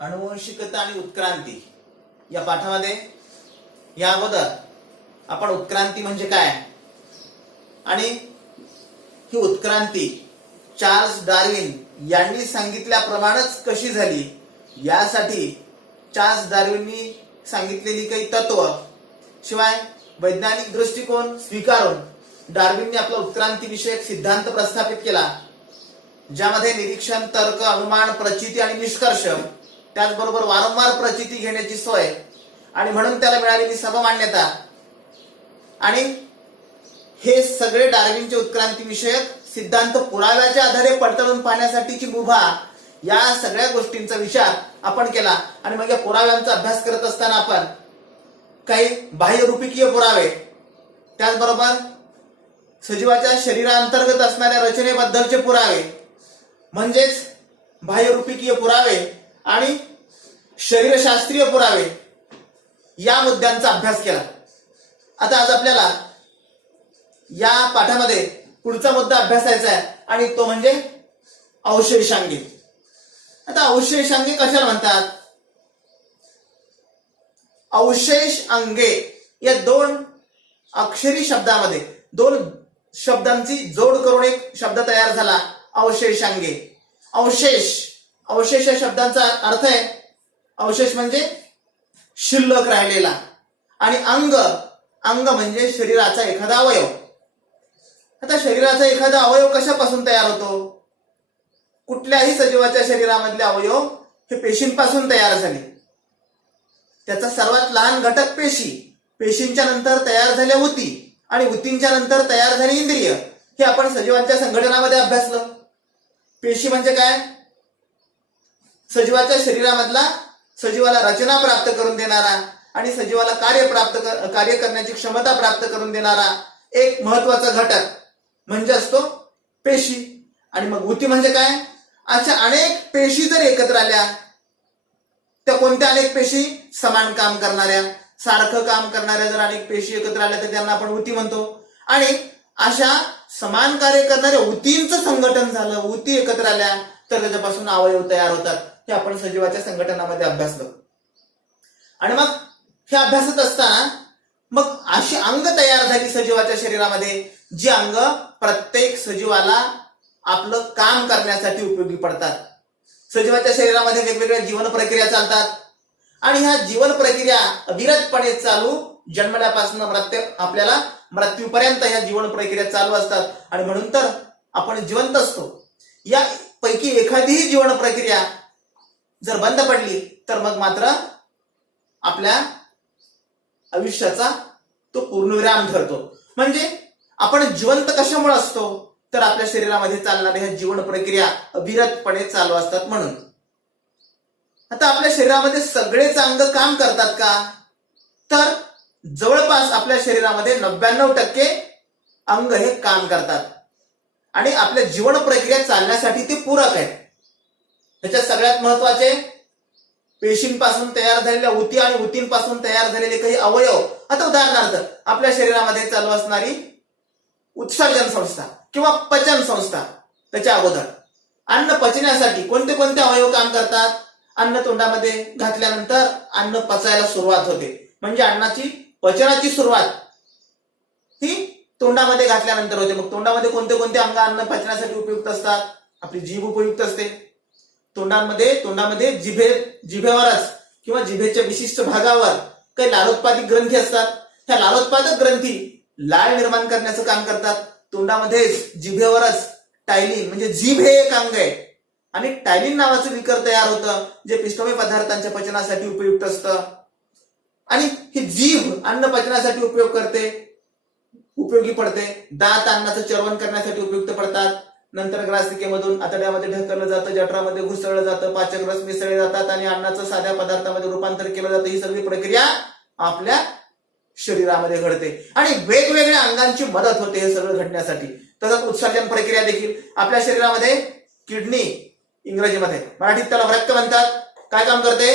अनुवंशिकता आणि उत्क्रांती या पाठामध्ये या अगोदर आपण उत्क्रांती म्हणजे काय आणि ही उत्क्रांती चार्ल्स डार्विन यांनी सांगितल्याप्रमाणेच कशी झाली यासाठी चार्ल्स डार्विननी सांगितलेली काही तत्व शिवाय वैज्ञानिक दृष्टिकोन स्वीकारून डार्विनने आपला उत्क्रांती विषयक सिद्धांत प्रस्थापित केला, ज्यामध्ये निरीक्षण, तर्क, अनुमान, प्रचिती आणि निष्कर्ष, त्याचबरोबर वारंवार प्रचिती घेण्याची सोय आणि म्हणून त्याला मिळालेली सर्वमान्यता आणि हे सगळे डार्विनचे उत्क्रांती विषयक सिद्धांत पुराव्याच्या आधारे पडताळून पाहण्यासाठीची मुभा, या सगळ्या गोष्टींचा विचार आपण केला. आणि मग या पुराव्यांचा अभ्यास करत असताना आपण काही बाह्यरूपिकीय पुरावे, त्याचबरोबर सजीवाच्या शरीराअंतर्गत असणाऱ्या रचनेबद्दलचे पुरावे म्हणजेच बाह्यरूपिकीय पुरावे आणि शरीरशास्त्रीय पुरावे या मुद्द्यांचा अभ्यास केला. आता आज आपल्याला या पाठामध्ये पुढचा मुद्दा अभ्यासायचा आहे आणि तो म्हणजे अवशेषांगे. आता अवशेषांगे कशाला म्हणतात? अवशेष अंगे या दोन अक्षरी शब्दामध्ये दोन शब्दांची जोड करून एक शब्द तयार झाला, अवशेषांगे. अवशेष या शब्दांचा अर्थ आहे, अवशेष म्हणजे शिल्लक राहिलेला आणि अंग म्हणजे शरीराचा एखादा अवयव. आता शरीराचा एखादा अवयव कशापासून तयार होतो? कुठल्याही सजीवाच्या शरीरामधले अवयव हे पेशींपासून तयार झाले. त्याचा सर्वात लहान घटक पेशी, पेशींच्या नंतर तयार झाल्या ऊती आणि ऊतींच्या नंतर तयार झाली इंद्रिय. हे आपण सजीवांच्या संघटनामध्ये अभ्यासलं. पेशी म्हणजे काय? सजीवाच्या शरीरामधला सजीवाला रचना प्राप्त करून देणारा आणि सजीवाला कार्य करण्याची क्षमता प्राप्त करून देणारा एक महत्वाचा घटक म्हणजे असतो पेशी. आणि मग ऊती म्हणजे काय? अशा अनेक पेशी जर एकत्र आल्या, त्या कोणत्या अनेक पेशी? समान काम करणाऱ्या, सारखं काम करणाऱ्या जर अनेक पेशी एकत्र आल्या तर त्यांना आपण ऊती म्हणतो. आणि अशा समान कार्य करणाऱ्या ऊतींचं संघटन झालं, ऊती एकत्र आल्या तर त्याच्यापासून अवयव तयार होतात. हे आपण सजीवाच्या संघटनामध्ये अभ्यासलं. आणि मग हे अभ्यासत असताना मग अशी अंग तयार झाली सजीवाच्या शरीरामध्ये, जी अंग प्रत्येक सजीवाला आपलं काम करण्यासाठी उपयोगी पडतात. सजीवाच्या शरीरामध्ये वेगवेगळ्या जीवन प्रक्रिया चालतात आणि ह्या जीवन प्रक्रिया अविरतपणे चालू, जन्मल्यापासून आपल्याला मृत्यूपर्यंत ह्या जीवन प्रक्रिया चालू असतात आणि म्हणून तर आपण जिवंत असतो. या पैकी एखादीही जीवन प्रक्रिया जर बंद पडली तर मग मात्र आपल्या आयुष्याचा तो पूर्णविराम ठरतो. म्हणजे आपण जिवंत कशामुळे असतो? तर आपल्या शरीरामध्ये चालणाऱ्या ह्या जीवन प्रक्रिया अविरतपणे चालू असतात म्हणून. आता आपल्या शरीरामध्ये सगळेच अंग काम करतात का? तर जवळपास आपल्या शरीरामध्ये 99% अंग हे काम करतात आणि आपल्या जीवन प्रक्रिया चालण्यासाठी ते पूरक आहेत. त्याच्यात सगळ्यात महत्वाचे पेशींपासून तयार झालेल्या ऊती आणि ऊतींपासून तयार झालेले काही अवयव. आता उदाहरणार्थ आपल्या शरीरामध्ये चालू असणारी उत्सर्जन संस्था किंवा पचन संस्था. त्याच्या अगोदर अन्न पचण्यासाठी कोणते कोणते अवयव काम करतात? अन्न तोंडामध्ये घातल्यानंतर अन्न पचायला सुरुवात होते, म्हणजे अन्नाची पचनाची सुरुवात ही तोंडामध्ये घातल्यानंतर होते. मग तोंडामध्ये कोणते कोणते अंग अन्न पचण्यासाठी उपयुक्त असतात? आपली जीभ उपयुक्त असते. तोंडामध्ये जिभेवरच किंवा जिभेच्या विशिष्ट भागावर काही लालोत्पादक ग्रंथी असतात. ह्या लालोत्पादक ग्रंथी लाळ निर्माण करण्याचं काम करतात. तोंडामध्ये जिभेवरच टायलिन म्हणजे जीभ हे एक अंग आहे आणि टायलिन नावाचं विकर तयार होतं, जे पिष्टमय पदार्थांच्या पचनासाठी उपयुक्त असतं. आणि ही जीभ अन्न पचनासाठी उपयोगी पडते. दात अन्नाचं चर्वण करण्यासाठी उपयुक्त पडतात. नंतर ग्रासिकेमधून आतड्यामध्ये ढकललं जातं, जठरामध्ये घुसळलं जातं, पाचक रस मिसळले जातात आणि अन्नाचं साध्या पदार्थामध्ये रूपांतर केलं जातं. ही सगळी प्रक्रिया आपल्या शरीरामध्ये घडते आणि वेगवेगळ्या अंगांची मदत होते हे सगळं घडण्यासाठी. तसंच उत्सर्जन प्रक्रिया देखील आपल्या शरीरामध्ये किडनी, इंग्रजीमध्ये, मराठीत त्याला रक्त म्हणतात, काय काम करते?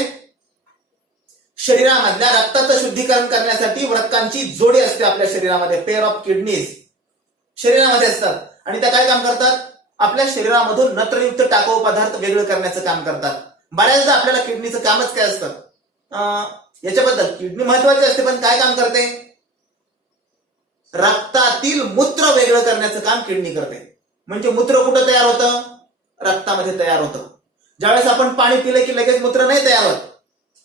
शरीरामधल्या रक्ताचं शुद्धीकरण करण्यासाठी वृक्कांची जोडी असते आपल्या शरीरामध्ये. पेअर ऑफ किडनीज शरीरामध्ये असतात आणि त्या काय काम करतात? आपल्या शरीरामधून नत्रयुक्त टाकाऊ पदार्थ वेगळे करण्याचं काम करतात. बऱ्याचदा आपल्याला किडनीचं कामच काय असतं, याच्याबद्दल किडनी महत्वाची असते पण काय काम करते, रक्तातील मूत्र वेगळं करण्याचं काम किडनी करते. म्हणजे मूत्र कुठं तयार होतं, रक्तामध्ये तयार होतं. ज्यावेळेस आपण पाणी पिलं की लगेच मूत्र नाही तयार होत,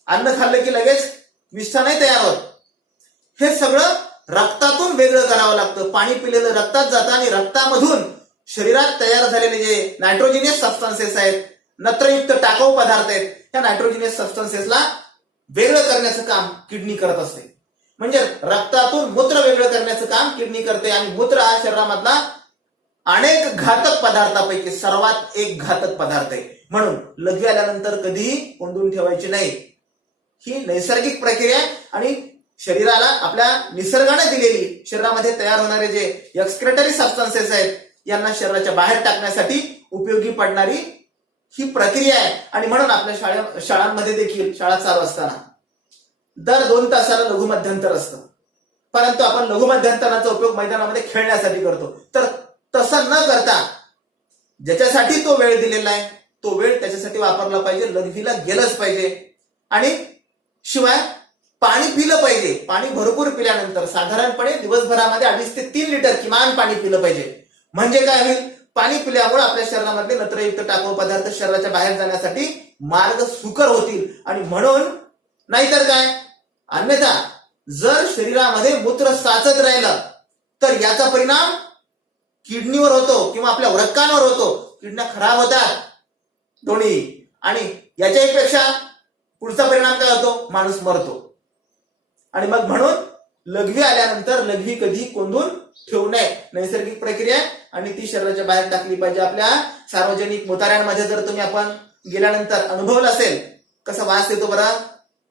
अन्न खाल्लं की लगेच विष्ठा नाही तयार होत. हे सगळं रक्तातून वेगळं करावं लागतं. पाणी पिलेलं रक्तात जातं आणि रक्तामधून शरीरात तयार झालेले जे नायट्रोजिनियस सबस्टन्सेस आहेत, नत्रयुक्त टाकाऊ पदार्थ आहेत, त्या नायट्रोजिनियस सबस्टन्सेसला वेगळं करण्याचं काम किडनी करत असते. म्हणजे रक्तातून मूत्र वेगळं करण्याचं काम किडनी करते. आणि मूत्र हा शरीरामधला अनेक घातक पदार्थापैकी सर्वात एक घातक पदार्थ आहे. म्हणून लघवी आल्यानंतर कधीही कोंडून ठेवायची नाही. ही नैसर्गिक प्रक्रिया आणि शरीराला आपल्या निसर्गाने दिलेली शरीरामध्ये तयार होणारे जे एक्सक्रेटरी सबस्टन्सेस आहेत यांना शरीराच्या बाहेर टाकण्यासाठी उपयोगी पडणारी ही प्रक्रिया आहे. आणि म्हणून आपल्या शाळांमध्ये देखील शाळा चालू असताना दर 2 तासाला लघुमध्यांतर असतं. परंतु आपण लघुमध्यांतराचा उपयोग मैदानामध्ये खेळण्यासाठी करतो. तर तसं न करता ज्याच्यासाठी तो वेळ दिलेला आहे तो वेळ त्याच्यासाठी वापरला पाहिजे. लघवीला गेलंच पाहिजे. आणि शिवाय पाणी पिलं पाहिजे. पाणी भरपूर पिल्यानंतर साधारणपणे दिवसभरामध्ये 2.5 ते 3 लिटर किमान पाणी पिलं पाहिजे. म्हणजे काय होईल, पाणी पिल्यामुळे आपल्या शरीरामधले नत्रयुक्त टाकाऊ पदार्थ शरीराच्या बाहेर जाण्यासाठी मार्ग सुकर होतील. आणि म्हणून नाहीतर काय, अन्यथा जर शरीरामध्ये मूत्र साचत राहिलं तर याचा परिणाम किडनीवर होतो किंवा आपल्या वृक्कांवर होतो. किडन्या खराब होतात दोन्ही. आणि याच्याही पेक्षा पुढचा परिणाम काय होतो, माणूस मरतो. आणि मग म्हणून लघवी आल्यानंतर लघवी कधी कोंडून ठेवू नये. नैसर्गिक प्रक्रिया आणि ती शरीराच्या बाहेर टाकली पाहिजे. आपल्या सार्वजनिक मोताऱ्यांमध्ये जर तुम्ही आपण गेल्यानंतर अनुभवलं असेल कसा वास येतो बरं,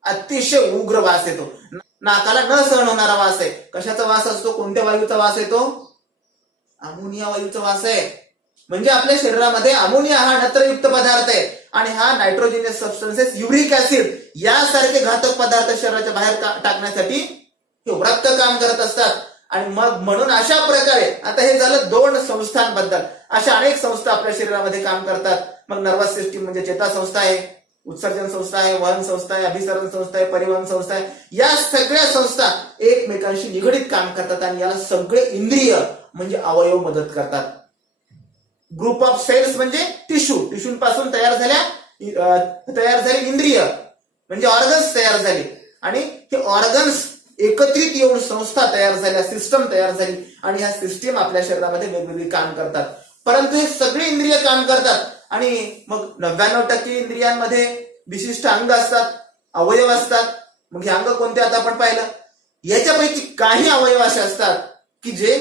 अतिशय उग्र वास येतो. नाकाला न सहन होणारा वास आहे. कशाचा वास असतो, कोणत्या वायूचा वास येतो, अमोनिया वायूचा वास आहे. म्हणजे आपल्या शरीरामध्ये अमोनिया हा नत्रयुक्त पदार्थ आहे. आणि हा नायट्रोजिनियस सबस्टन्सेस, युरिक ऍसिड यासारखे घातक पदार्थ शरीराच्या बाहेर टाकण्यासाठी हे व्रत काम करत असतात. आणि मग म्हणून अशा प्रकारे आता हे झालं 2 संस्थांबद्दल. अशा अनेक संस्था आपल्या शरीरामध्ये काम करतात. मग नर्वस सिस्टीम म्हणजे चेतासंस्था आहे, उत्सर्जन संस्था आहे, वहन संस्था आहे, अभिसरण संस्था आहे, परिवहन संस्था आहे. या सगळ्या संस्था एकमेकांशी निगडीत काम करतात. आणि याला सगळे इंद्रिय म्हणजे अवयव मदत करतात. ग्रुप ऑफ सेल्स म्हणजे टिश्यूपासून तयार झाली इंद्रिय म्हणजे ऑर्गन्स तयार झाले. आणि हे ऑर्गन्स एकत्रित येऊन संस्था तयार झाल्या, सिस्टम तयार झाली. आणि ह्या सिस्टीम आपल्या शरीरामध्ये वेगवेगळी काम करतात. परंतु हे सगळे इंद्रिय काम करतात. आणि मग 99% इंद्रियांमध्ये विशिष्ट अंग असतात, अवयव असतात. मग हे अंग कोणते आता आपण पाहिलं, याच्यापैकी काही अवयव असे असतात की जे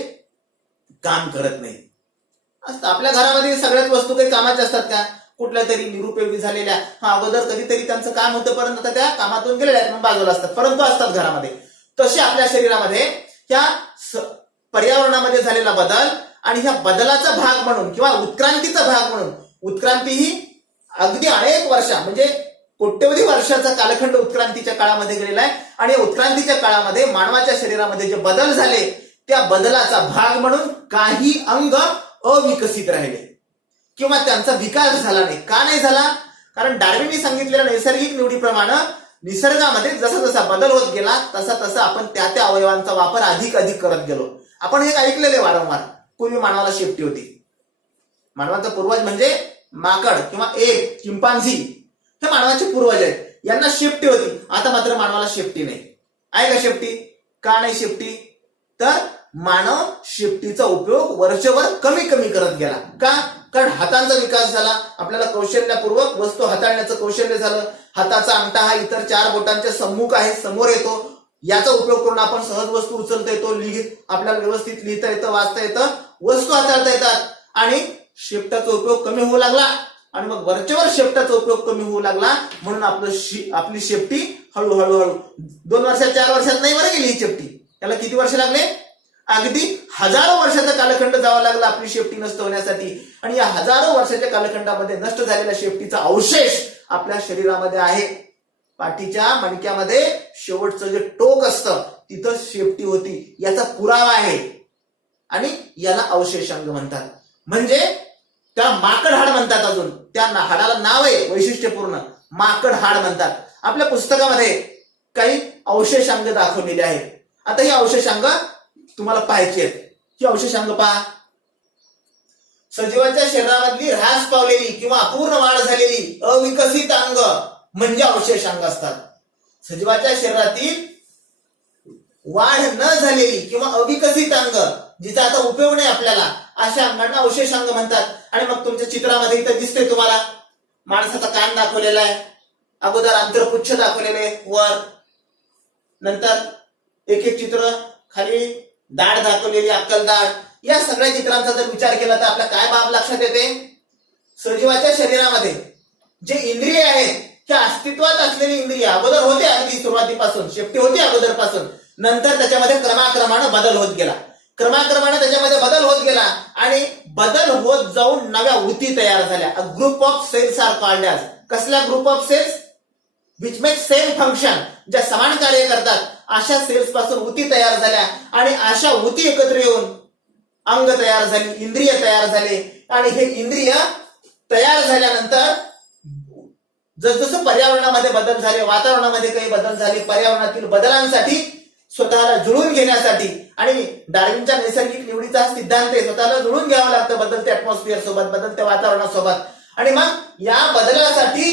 काम करत नाही. आपल्या घरामध्ये सगळ्याच वस्तू काही कामाच्या असतात का, कुठल्या तरी निरुपयोगी झालेल्या, अगोदर कधीतरी त्यांचं काम होतं परंतु आता त्या कामातून गेलेल्या आहेत, मग बाजूला असतात, परंतु असतात घरामध्ये. तसे आपल्या शरीरामध्ये ह्या पर्यावरणामध्ये झालेला बदल आणि ह्या बदलाचा भाग म्हणून किंवा उत्क्रांतीचा भाग म्हणून, उत्क्रांती ही अगदी अनेक वर्ष म्हणजे कोट्यवधी वर्षाचा कालखंड उत्क्रांतीच्या काळामध्ये गेलेला आहे. आणि उत्क्रांतीच्या काळामध्ये मानवाच्या शरीरामध्ये जे बदल झाले त्या बदलाचा भाग म्हणून काही अंग अविकसित राहिले किंवा त्यांचा विकास झाला नाही. का नाही झाला, कारण डार्विनने सांगितलेल्या नैसर्गिक निवडीप्रमाणे निसर्गामध्ये जसा जसा बदल होत गेला तसा तसा आपण त्या त्या अवयवांचा वापर अधिक करत गेलो. आपण हे ऐकलेले वारंवार. पूर्वी मानवाला शेपटी होती. मानवाचा पूर्वज म्हणजे माकड किंवा एक चिंपांझी हे मानवाचे पूर्वज आहेत. यांना शेपटी होती. आता मात्र मानवाला शेपटी नाही. आहे का शेपटी? का नाही शेपटी? तर मानव शेपटीचा उपयोग वर्षभर कमी करत गेला. का? कारण हातांचा विकास झाला. आपल्याला कौशल्यपूर्वक वस्तू हाताळण्याचं कौशल्य झालं. हाताचा अंगठा हा इतर 4 बोटांच्या सम्मुख आहे, समोर येतो. याचा उपयोग करून आपण सहज वस्तू उचलता येतो, आपल्याला व्यवस्थित लिहिता येतं, वाचता येतं, वस्तू हाताळता येतात. आणि शेपटाचा उपयोग कमी होऊ लागला. आणि मग वरचेवर शेपटाचा उपयोग कमी होऊ लागला. म्हणून आपली शेपटी हळूहळू 2 वर्षात 4 वर्षात नाही बरं गेली ही शेपटी. त्याला किती वर्ष लागले? अगदी हजारो वर्षाचा कालखंड जावा लागला आपली शेपटी नष्ट होण्यासाठी. आणि या हजारो वर्षाच्या कालखंडामध्ये नष्ट झालेल्या शेपटीचा अवशेष आपल्या शरीरामध्ये आहे. पाठीच्या मणक्यामध्ये शेवटचं जे टोक असतं तिथं शेपटी होती, याचा पुरावा आहे. आणि याला अवशेषांग म्हणतात. म्हणजे त्याला माकड हाड म्हणतात. अजून त्या हाडाला नाव आहे वैशिष्ट्यपूर्ण, माकड हाड म्हणतात. आपल्या पुस्तकामध्ये काही अवशेषांग दाखवलेले आहेत. आता ही अवशेषांग तुम्हाला पाहायची आहेत. ही अवशेषांग पहा. सजीवाच्या शरीरामधली ऱ्हास पावलेली किंवा अपूर्ण वाढ झालेली अविकसित अंग म्हणजे अवशेषांग असतात. सजीवाच्या शरीरातील वाढ न झालेली किंवा अविकसित अंग जिचा आता उपयोग नाही आपल्याला, अशा अंगांना अवशेषांग म्हणतात. आणि मग तुमच्या चित्रामध्ये इथं दिसते तुम्हाला माणसाचा कान दाखवलेला आहे, अगोदर अंतरपुच्छ दाखवलेले आहे वर, नंतर एक एक चित्र खाली दाढ दाखवलेली, अक्कल दाढ. या सगळ्या चित्रांचा जर विचार केला तर आपल्या काय बाब लक्षात येते? सजीवाच्या शरीरामध्ये जे इंद्रिय आहेत, त्या अस्तित्वात असलेली इंद्रिय अगोदर होते, अगदी सुरुवातीपासून शेपटी होती अगोदरपासून, नंतर त्याच्यामध्ये क्रमाक्रमाने बदल होत गेला, क्रमाक्रमाने त्याच्यामध्ये बदल होत गेला आणि बदल होत जाऊन नव्या ऊती तयार झाल्या. A group of cells are called as. कसल्या group of cells? Which make same function, ज्या समान कार्य करतात अशा सेल्स पासून ऊती तयार झाल्या आणि अशा ऊती एकत्र येऊन अंग तयार झाली, इंद्रिय तयार झाले. आणि हे इंद्रिय तयार झाल्यानंतर जसजसं पर्यावरणामध्ये बदल झाले, वातावरणामध्ये काही बदल झाले, पर्यावरणातील बदलांसाठी स्वतःला जुळून घेण्यासाठी, आणि डार्विनच्या नैसर्गिक निवडीचा सिद्धांत आहे, स्वतःला जुळून घ्यावं लागतं बदलत्या ऍटमॉस्फिअर सोबत, बदलत्या वातावरणासोबत. आणि मग या बदलासाठी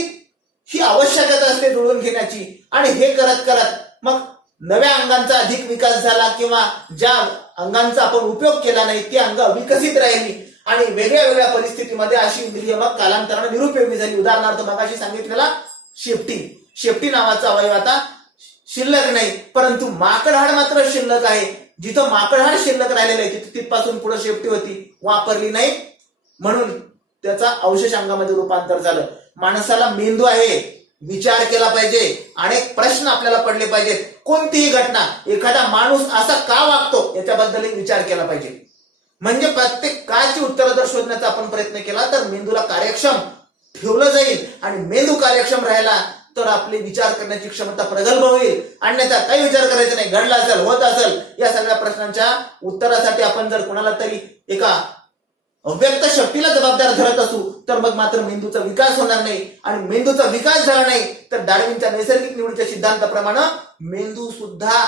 ही आवश्यकता असते जुळून घेण्याची. आणि हे करत करत मग नव्या अंगांचा अधिक विकास झाला किंवा ज्या अंगांचा आपण उपयोग केला नाही ती अंग विकसित राहिली आणि वेगळ्या वेगळ्या परिस्थितीमध्ये अशी इंद्रिय मग कालांतराने निरुपयोगी झाली. उदाहरणार्थ मगाशी सांगितलेला शेपटी नावाचा अवयव आता शिल्लक नाही, परंतु माकड हाड मात्र शिल्लक आहे. जिथं माकड हाड शिल्लक राहिलेलं आहे तिथपासून पुढे शेपटी होती, वापरली नाही, म्हणून त्याचा अवशेष अंगामध्ये रूपांतर झालं. माणसाला मेंदू आहे, विचार केला पाहिजे, अनेक प्रश्न आपल्याला पडले पाहिजेत. कोणतीही घटना, एखादा माणूस असा का वागतो याच्याबद्दलही विचार केला पाहिजे. म्हणजे प्रत्येक काची उत्तरं जर शोधण्याचा आपण प्रयत्न केला तर मेंदूला कार्यक्षम ठेवलं जाईल आणि मेंदू कार्यक्षम राहिला तर आपले विचार करण्याची क्षमता प्रगल्भ होईल. अन्यथा काही विचार करायचा नाही, घडला असेल, होत असेल, या सगळ्या प्रश्नांच्या उत्तरासाठी आपण जर कोणाला तरी एका अव्यक्त शक्तीला जबाबदार धरत असू तर मग मात्र मेंदूचा विकास होणार नाही. आणि मेंदूचा विकास झाला नाही तर डार्विनच्या नैसर्गिक निवडीच्या सिद्धांताप्रमाणे मेंदू सुद्धा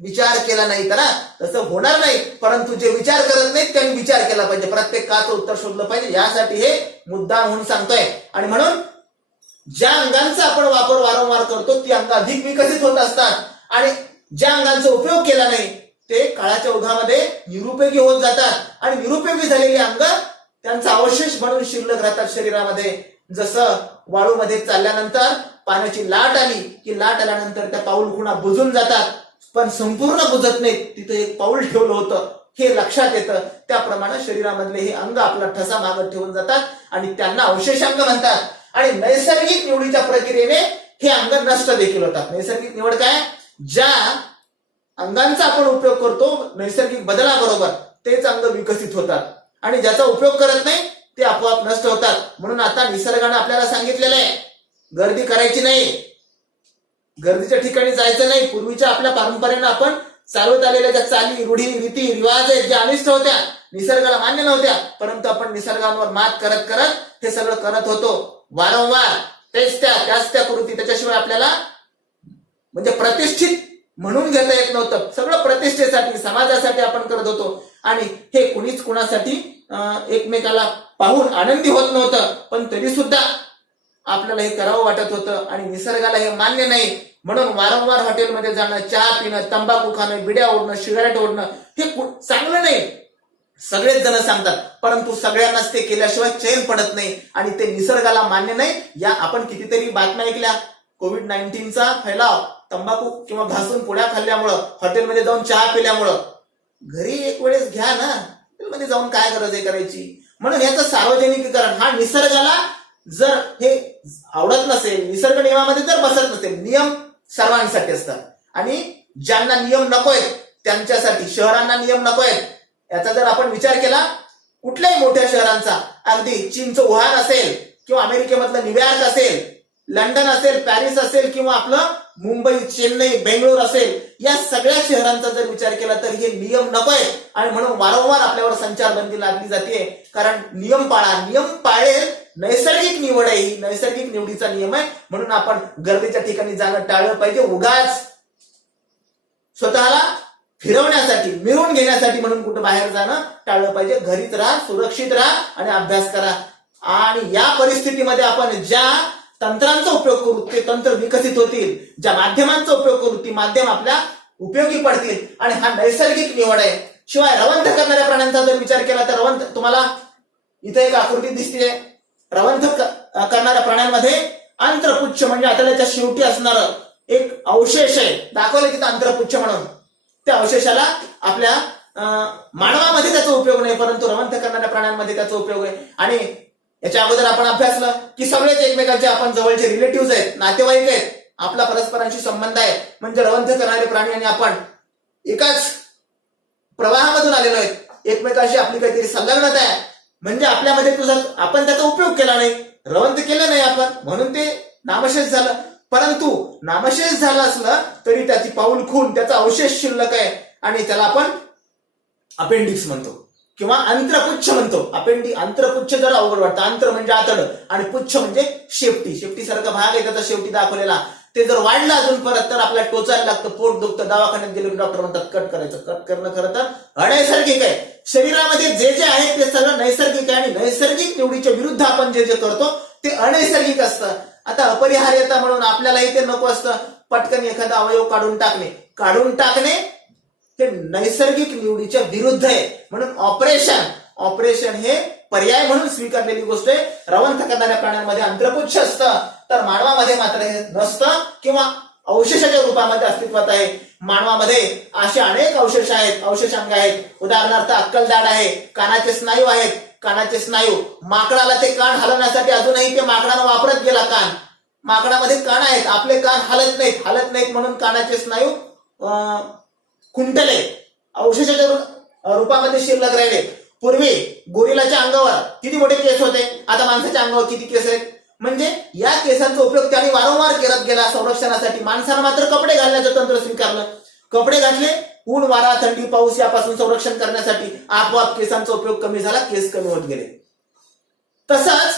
विचार केला नाही तर तसं होणार नाही. परंतु जे विचार करत नाहीत त्यांनी विचार केला पाहिजे, प्रत्येक काचं उत्तर शोधलं पाहिजे. यासाठी हे मुद्दाम म्हणून सांगतोय. आणि म्हणून ज्या अंगांचा आपण वापर वारंवार करतो ती अंग अधिक विकसित होत असतात आणि ज्या अंगांचा उपयोग केला नाही ते काळाच्या ओघामध्ये निरुपयोगी होत जातात आणि निरुपयोगी झालेली अंग त्यांचा अवशेष म्हणून शिल्लक राहतात शरीरामध्ये. जसं वाळूमध्ये चालल्यानंतर पाण्याची लाट आली की लाट आल्यानंतर त्या पाऊल खुणा बुजून जातात, पण संपूर्ण बुजत नाहीत, तिथं एक पाऊल ठेवलं होतं हे लक्षात येतं. त्याप्रमाणे शरीरामधले हे अंग आपला ठसा मागत ठेवून जातात आणि त्यांना अवशेषांग म्हणतात. आणि नैसर्गिक निवडीच्या प्रक्रियेने हे अंग नष्ट देखील होतात. नैसर्गिक निवड काय? ज्या अंगांचा आपण उपयोग करतो नैसर्गिक बदलाबरोबर तेच अंग विकसित होतात आणि ज्याचा उपयोग करत नाही ते आपोआप नष्ट होतात. म्हणून आता निसर्गाने आपल्याला सांगितलेलं आहे गर्दी करायची नाही, गर्दीच्या ठिकाणी जायचं नाही. पूर्वीच्या आपल्या परंपरेनं आपण चालवत आलेल्या ज्या चाली, रूढी, रीती, रिवाज आहेत ज्या अनिष्ट होत्या, निसर्गाला मान्य नव्हत्या, परंतु आपण निसर्गावर मात करत करत हे सगळं करत होतो वारंवार. त्याच त्या कृती, त्याच्याशिवाय आपल्याला म्हणजे प्रतिष्ठित म्हणून घेता येत नव्हतं. सगळं प्रतिष्ठेसाठी, समाजासाठी आपण करत होतो आणि हे कुणीच कुणासाठी एकमेकाला पाहून आनंदी होत नव्हतं, पण तरी सुद्धा आपल्याला हे करावं वाटत होतं आणि निसर्गाला हे मान्य नाही. म्हणून वारंवार हॉटेलमध्ये जाणं, चहा पिणं, तंबाखू खाणं, बिड्या ओढणं, सिगारेट ओढणं हे चांगलं नाही, सगळेच जण सांगतात, परंतु सगळ्यांनाच ते केल्याशिवाय चैन पडत नाही आणि ते निसर्गाला मान्य नाही. या आपण कितीतरी बातम्या ऐकल्या. कोविड-19चा फैलाव तंबाखू किंवा घासून पुड्या खाल्ल्यामुळं, हॉटेलमध्ये जाऊन चहा पिल्यामुळं. घरी एक वेळेस घ्या ना, हॉटेलमध्ये जाऊन काय गरज आहे करायची. म्हणून याचं सार्वजनिकीकरण, हा निसर्गाला जर हे आवडत नसेल, निसर्ग नियमामध्ये जर बसत नसेल, नियम सर्वांसाठी असतात आणि ज्यांना नियम नकोय त्यांच्यासाठी, शहरांना नियम नकोय, याचा जर आपण विचार केला कुठल्याही मोठ्या शहरांचा, अगदी चीनचं वुहान असेल किंवा अमेरिकेमधलं न्यूयॉर्क असेल, लंडन असेल, पॅरिस असेल किंवा आपलं मुंबई, चेन्नई, बेंगळूर असेल, या सगळ्या शहरांचा जर विचार केला तर हे नियम नकोय आणि म्हणून वारंवार आपल्यावर संचारबंदी लागली जाते. कारण नियम पाळा, नियम पाळेल नैसर्गिक निवड आहे, ही नैसर्गिक निवडीचा नियम आहे. म्हणून आपण गर्दीच्या ठिकाणी जाणं टाळलं पाहिजे. उगाच स्वतःला फिरवण्यासाठी, मिळवून घेण्यासाठी म्हणून कुठं बाहेर जाणं टाळलं पाहिजे. घरीच राहा, सुरक्षित राहा आणि अभ्यास करा. आणि या परिस्थितीमध्ये आपण ज्या तंत्रांचा उपयोग करू ते तंत्र विकसित होतील, ज्या माध्यमांचा उपयोग करू ती माध्यम आपल्या उपयोगी पडतील. आणि हा नैसर्गिक निवड आहे. शिवाय रवंथ करणाऱ्या प्राण्यांचा जर विचार केला तर रवंथ, तुम्हाला इथे एक आकृती दिसते. रवंथ करणाऱ्या प्राण्यांमध्ये अंतरपुच्छ म्हणजे आतड्याच्या शेवटी असणार एक अवशेष आहे, दाखवलं तिथं अंतरपुच्छ म्हणून. त्या अवशेषाला आपल्या मानवामध्ये त्याचा उपयोग नाही, परंतु रवंथ करणाऱ्या प्राण्यांमध्ये त्याचा उपयोग आहे. आणि याच्या अगोदर आपण अभ्यासलं की सगळेच एकमेकांचे आपण जवळचे रिलेटिव्ह आहेत, नातेवाईक आहेत, आपला परस्परांशी संबंध आहे. म्हणजे रवंथ करणारे प्राणी आणि आपण एकाच प्रवाहामधून आलेलो आहेत, एकमेकांशी आपली काहीतरी संलग्नता आहे. म्हणजे आपल्यामध्ये तुझा आपण त्याचा उपयोग केला नाही, रवंथ केलं नाही आपण, म्हणून ते नामशेष झालं. परंतु नामशेष झालं असलं तरी त्याची पाऊल खून, त्याचा अवशेष शिल्लक आहे आणि त्याला आपण अपेंडिक्स म्हणतो किंवा अंतरपुच्छ म्हणतो. अंतरपुच्छ जर अवघड वाटतं. अंतर म्हणजे आतड आणि पुच्छ म्हणजे शेपटी. शेपटीसारखा भाग आहे त्याचा शेवटी दाखवलेला. ते जर वाढलं अजून परत तर आपल्याला टोचायला लागतं, पोट दुखतं, दवाखान्यात गेलो की डॉक्टर म्हणतात कट करायचं. कट करणं खरं तर अनैसर्गिक आहे. शरीरामध्ये जे जे आहे ते सगळं नैसर्गिक आहे आणि नैसर्गिक निवडीच्या विरुद्ध आपण जे जे करतो ते अनैसर्गिक असतं. आता अपरिहार्यता म्हणून आपल्यालाही ते नको असतं. पटकन एखादा अवयव काढून टाकणे हे नैसर्गिक निवडीच्या विरुद्ध आहे. म्हणून ऑपरेशन हे पर्याय म्हणून स्वीकारलेली गोष्ट आहे. रवंथ करणाऱ्या प्राण्यांमध्ये अंतरपुच्छ असतं, तर मानवामध्ये मात्र हे नसतं किंवा अवशेषाच्या रूपामध्ये अस्तित्वात आहे. मानवामध्ये असे अनेक अवशेष आहेत, अवशेषांग आहेत. उदाहरणार्थ अक्कलदाढ आहे, कानाचे स्नायू आहेत. कानाचे स्नायू, माकडाला ते कान हलवण्यासाठी अजूनही ते माकडानं वापरत गेला कान. माकडामध्ये कान आहेत, आपले कान हलत नाहीत म्हणून कानाचे स्नायू खुंटले, अवशेषाच्या रूपामध्ये शिल्लक राहिले. पूर्वी गोरिलाच्या अंगावर किती मोठे केस होते, आता माणसाच्या अंगावर किती केस आहेत. म्हणजे या केसांचा उपयोग त्याने वारंवार करत गेला संरक्षणासाठी. माणसानं मात्र कपडे घालण्याचं तंत्र स्वीकारलं. कपडे घातले, ऊन, वारा, थंडी, पाऊस यापासून संरक्षण करण्यासाठी. आपोआप केसांचा उपयोग कमी झाला, केस कमी होत गेले. तसंच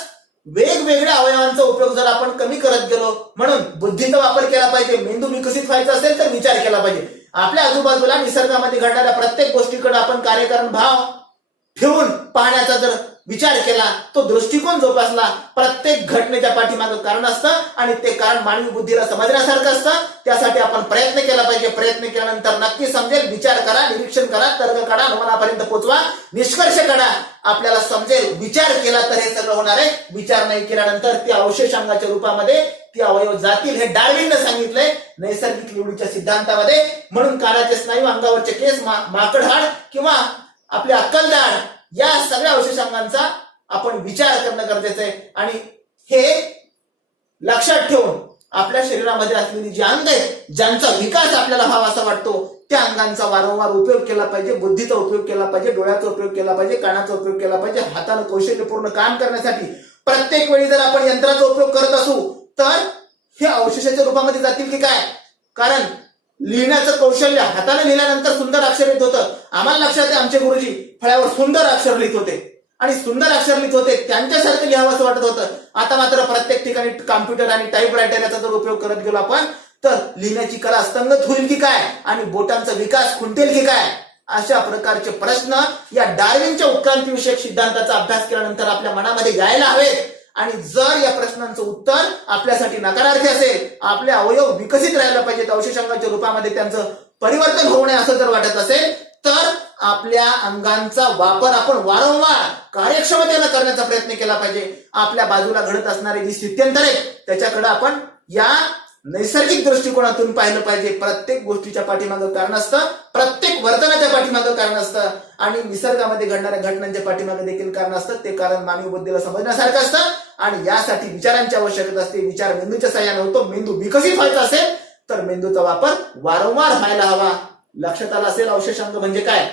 वेगवेगळ्या अवयवांचा उपयोग जर आपण कमी करत गेलो, म्हणून बुद्धीचा वापर केला पाहिजे. मेंदू विकसित व्हायचा असेल तर विचार केला पाहिजे. आपल्या आजूबाजूला निसर्गामध्ये घडणाऱ्या प्रत्येक गोष्टीकडे आपण कार्यकारण भाव ठेवून पाहण्याचा जर विचार केला, तो दृष्टिकोन जोपासला, प्रत्येक घटनेच्या पाठीमागे कारण असतं आणि ते कारण मानवी बुद्धीला समजण्यासारखं असतं. त्यासाठी आपण प्रयत्न केला पाहिजे. प्रयत्न केल्यानंतर नक्की समजेल. विचार करा, निरीक्षण करा, तर्क काढा, अनुमानापर्यंत पोहोचवा, निष्कर्ष काढा. आपल्याला समजेल. विचार केला तर हे सगळं होणार आहे. विचार नाही केल्यानंतर त्या अवशेषांगाच्या रूपामध्ये ते अवयव जातील. हे डार्विनने सांगितलंय नैसर्गिक निवडीच्या सिद्धांतामध्ये. म्हणून कानाचे स्नायू, अंगावरचे केस, माकडहाड किंवा आपले अक्कलदाढ या सगळ्या अवशेषांगांचा आपण विचार करणं गरजेचं आहे. आणि हे लक्षात ठेवून आपल्या शरीरामध्ये असलेली जी अंग आहेत, ज्यांचा विकास आपल्याला व्हावा असा वाटतो, त्या अंगांचा वारंवार उपयोग केला पाहिजे. बुद्धीचा उपयोग केला पाहिजे, डोळ्याचा उपयोग केला पाहिजे, कानाचा उपयोग केला पाहिजे. हातानं कौशल्यपूर्ण काम करण्यासाठी प्रत्येक वेळी जर आपण यंत्राचा उपयोग करत असू तर हे अवशेषाच्या रूपामध्ये जातील की काय. कारण लिहिण्याचं कौशल्य, हाताने लिहिल्यानंतर सुंदर अक्षर येत होतं. आम्हाला लक्षात आहे आमचे गुरुजी फळ्यावर सुंदर अक्षर लिहित होते आणि सुंदर अक्षर लिहित होते, त्यांच्यासारखं लिहावं असं वाटत होतं. आता मात्र प्रत्येक ठिकाणी कॉम्प्युटर आणि टाईपरायटर याचा जर उपयोग करत गेलो आपण तर लिहिण्याची कला अस्तंगत होईल की काय आणि बोटांचा विकास खुंटेल की काय. अशा प्रकारचे प्रश्न या डार्विनच्या उत्क्रांतीविषयक सिद्धांताचा अभ्यास केल्यानंतर आपल्या मनामध्ये यायला हवेत. आणि जर या प्रश्नांचं उत्तर आपल्यासाठी नकारार्थी असेल, आपले अवयव विकसित राहायला पाहिजेत, अवशेषांगाच्या रूपामध्ये त्यांचं परिवर्तन होऊ नये असं जर वाटत असेल तर आपल्या अंगांचा वापर आपण वारंवार कार्यक्षमतेनं करण्याचा प्रयत्न केला पाहिजे. आपल्या बाजूला घडत असणारे जी स्थित्यंतर आहे त्याच्याकडे आपण या नैसर्गिक दृष्टिकोनातून पाहिलं पाहिजे. प्रत्येक गोष्टीच्या पाठीमागं कारण असतं, प्रत्येक वर्तनाच्या पाठीमागं कारण असतं आणि निसर्गामध्ये घडणाऱ्या घटनांच्या पाठीमागं देखील कारण असतं. ते कारण मानवी बुद्धीला समजण्यासारखं असतं आणि यासाठी विचारांची आवश्यकता असते. विचार मेंदूच्या साह्याने होतो. मेंदू विकसित व्हायचा असेल तर मेंदूचा वापर वारंवार व्हायला हवा. लक्षात आला असेल अवशेषांग म्हणजे काय.